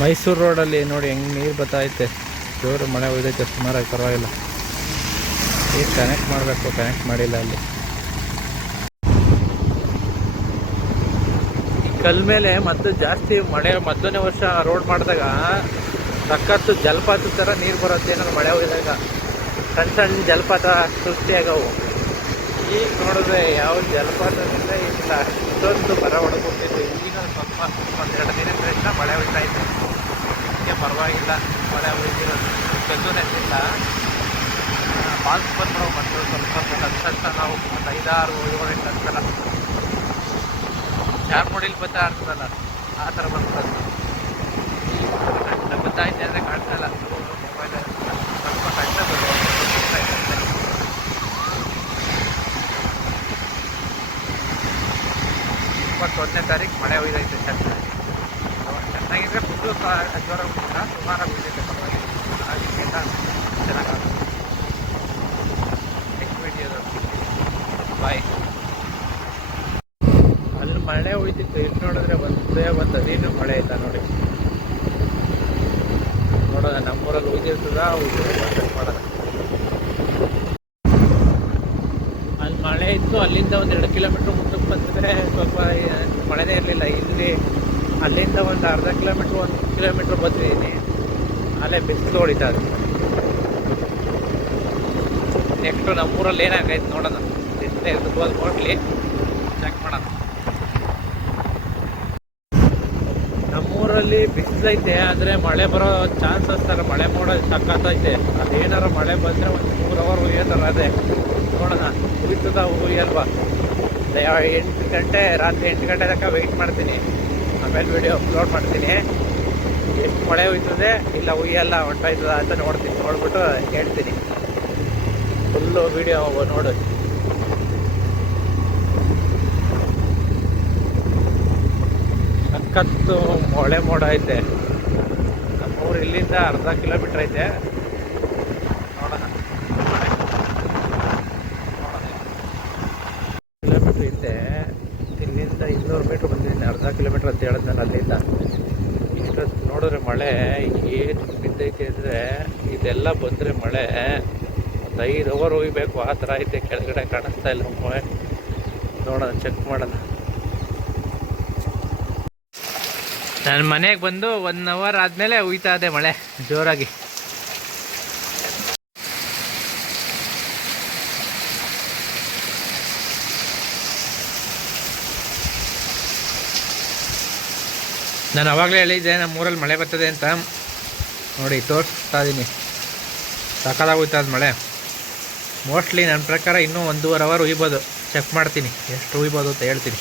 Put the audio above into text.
ಮೈಸೂರು ರೋಡಲ್ಲಿ ನೋಡಿ ಹೆಂಗೆ ನೀರು ಬತ್ತೈತೆ. ಜೋರು ಮಳೆ ಹೋಯ್ತೈತೆ ಸುಮಾರಾಗಿ, ಪರವಾಗಿಲ್ಲ. ಈಗ ಕನೆಕ್ಟ್ ಮಾಡಬೇಕು, ಕನೆಕ್ಟ್ ಮಾಡಿಲ್ಲ ಅಲ್ಲಿ. ಈ ಕಲ್ ಮೇಲೆ ಮತ್ತು ಜಾಸ್ತಿ ಮಳೆ ಮೊದಲನೇ ವರ್ಷ ರೋಡ್ ಮಾಡಿದಾಗ ಸಖತ್ತು ಜಲಪಾತದ ಥರ ನೀರು ಬರುತ್ತೆ ಏನಾದ್ರು ಮಳೆ ಹೋಗಿದಾಗ. ಸಣ್ಣ ಸಣ್ಣ ಜಲಪಾತ ಸೃಷ್ಟಿಯಾಗವು. ಈಗ ನೋಡಿದ್ರೆ ಯಾವ ಜಲಪಾತದಿಂದ ಇಲ್ಲ, ಇಷ್ಟೊಂದು ಬರ ಹೊಡ್ಕೊಟ್ಟಿದ್ದು. ಈಗ ಸ್ವಲ್ಪ ಒಂದೆರಡು ದಿನಗಳಿಂದ ಮಳೆ ಹೋಗ್ತಾ ಇತ್ತು. ಇದಕ್ಕೆ ಪರವಾಗಿಲ್ಲ, ಮಳೆ ಹೋಗಿರೋದು ಕೆಲಸ ನೆಟ್ಟಿಲ್ಲ. ಪಾಲ್ಸ್ ಬಂದ್ಬಿಡೋ ಮತ್ತು ಸ್ವಲ್ಪ ಹತ್ತು ನಾವು ಒಂದು 5-6 7 ಹತ್ತಲ್ಲ ಚಾರ್ಮುಡಿಲಿ ಬತ್ತ ಆಡ್ತದಲ್ಲ ಆ ಥರ ಬಂದ್ಬಿಡೋದು. ಸಣ್ಣ ಗೊತ್ತಾಯ್ತು ಅಂದರೆ ಕಾಣ್ತಲ್ಲ, ಮೊಬೈಲ್ ಸ್ವಲ್ಪ ಸಣ್ಣ ಬರೋದು. 21ನೇ ತಾರೀಕು ಮಳೆ ಹೋಯ್ತೈತೆ ಚೆನ್ನಾಗಿದ್ರೆ ಫುಲ್ಲು ಜ್ವರ ಹೋಗಿಲ್ಲ, ಸುಮಾರಾಗಿ ಹೋಗ್ತೈತೆ, ಪರವಾಗಿಲ್ಲ. ಅದಕ್ಕಿಂತ ಚೆನ್ನಾಗಾಗುತ್ತೆ. ನೆಕ್ಸ್ಟ್ ವಿಡಿಯೋದಲ್ಲಿ ಬಾಯ್. ಅಲ್ಲಿ ಮಳೆ ಹೋಯ್ತಿತ್ತು, ಇಲ್ಲಿ ನೋಡಿದ್ರೆ ಒಂದು ಅದೇನು ಮಳೆ ಇಲ್ಲ ನೋಡಿ. ನೋಡೋಣ ನಮ್ಮೂರಲ್ಲಿ ಹೋಗಿರ್ತದ ಮಾಡೋಣ. ಅಲ್ಲಿ ಮಳೆ ಇತ್ತು, ಅಲ್ಲಿಂದ ಒಂದು 2 ಕಿಲೋಮೀಟ್ರ್ ಮುಂದಕ್ಕೆ ಬಂದಿದ್ರೆ ಸ್ವಲ್ಪ ಮಳೆನೇ ಇರಲಿಲ್ಲ. ಇಲ್ಲಿ ಅಲ್ಲಿಂದ ಒಂದು ಅರ್ಧ ಕಿಲೋಮೀಟ್ರ್ 1 ಕಿಲೋಮೀಟ್ರ್ ಬಂದಿದ್ದೀನಿ, ಅಲ್ಲೇ ಬಿಸಿಲು ಹೊಡಿತಾ ಇದೆ. ನೆಕ್ಸ್ಟು ನಮ್ಮೂರಲ್ಲಿ ಏನಾಗೈತೆ ನೋಡೋಣ. ಎಷ್ಟೇ ಇರ್ಬೋದು ನೋಡಲಿ, ಚೆಕ್ ಮಾಡೋಣ. ನಮ್ಮೂರಲ್ಲಿ ಬಿಸಿಲೈತೆ, ಆದರೆ ಮಳೆ ಬರೋ ಚಾನ್ಸಸ್ ಥರ ಮಳೆ ಮೋಡ ಸಕ್ಕತ್ತೈತೆ. ಅದೇನಾರು ಮಳೆ ಬಂದರೆ ಒಂದು 3 ಅವರ್ ಹುಯ್ಯೋ ಅದೇ ನೋಡೋಣ. ಹುಯ್ತದ ಹುಯ್ಯಲ್ವಾ? 8 ಗಂಟೆ ರಾತ್ರಿ 8 ಗಂಟೆ ತನಕ ವೆಯ್ಟ್ ಮಾಡ್ತೀನಿ, ಆಮೇಲೆ ವಿಡಿಯೋ ಅಪ್ಲೋಡ್ ಮಾಡ್ತೀನಿ. ಎಷ್ಟು ಮಳೆ ಹೋಯ್ತದೆ ಇಲ್ಲ ಹುಯ್ಯಲ್ಲ ಹೊಂಟೋಯ್ತದ ಅಂತ ನೋಡ್ತೀನಿ, ನೋಡ್ಬಿಟ್ಟು ಹೇಳ್ತೀನಿ. ಫುಲ್ಲು ವಿಡಿಯೋ ನೋಡು. ಸಖತ್ತು ಮಳೆ ಮೋಡ ಐತೆ. ನಮ್ಮೂರು ಇಲ್ಲಿಂದ ಅರ್ಧ ಕಿಲೋಮೀಟ್ರ್ ಐತೆ. ನೋಡೋಣ ಕಿಲೋಮೀಟ್ರ್ ಐತೆ. ಇಲ್ಲಿಂದ 200 ಮೀಟ್ರ್ ಬಂದಿದ್ದೀನಿ, ಅರ್ಧ ಕಿಲೋಮೀಟ್ರ್ ಅಂತ ಹೇಳಿದ್ ನಾನು ಅಲ್ಲಿಂದ. ಇಷ್ಟೊತ್ತು ನೋಡಿದ್ರೆ ಮಳೆ ಏನು ಬಿದ್ದೈತೆ ಅಂದರೆ, ಇದೆಲ್ಲ ಬಂದರೆ ಮಳೆ ಒಂದು 5 ಅವರ್ ಹೋಗ್ಬೇಕು ಆ ಥರ ಐತೆ. ಕೆಳಗಡೆ ಕಾಣಿಸ್ತಾ ಇಲ್ಲ ಮಳೆ. ನೋಡೋಣ, ಚೆಕ್ ಮಾಡೋಣ. ನಾನು ಮನೆಗೆ ಬಂದು 1 ಅವರ್ ಆದಮೇಲೆ ಹುಯ್ತಾ ಇದೆ ಮಳೆ ಜೋರಾಗಿ. ನಾನು ಅವಾಗಲೇ ಹೇಳಿದ್ದೆ ನಮ್ಮೂರಲ್ಲಿ ಮಳೆ ಬರ್ತದೆ ಅಂತ. ನೋಡಿ ತೋರಿಸ್ತಾ ಇದ್ದೀನಿ, ಸಕಾಲಾಗಿ ಹೋಯ್ತಾ ಅದು ಮಳೆ. ಮೋಸ್ಟ್ಲಿ ನನ್ನ ಪ್ರಕಾರ ಇನ್ನೂ 1.5 ಅವರ್ ಹುಯ್ಬೋದು. ಚೆಕ್ ಮಾಡ್ತೀನಿ ಎಷ್ಟು ಹುಯ್ಬೋದು ಅಂತ ಹೇಳ್ತೀನಿ.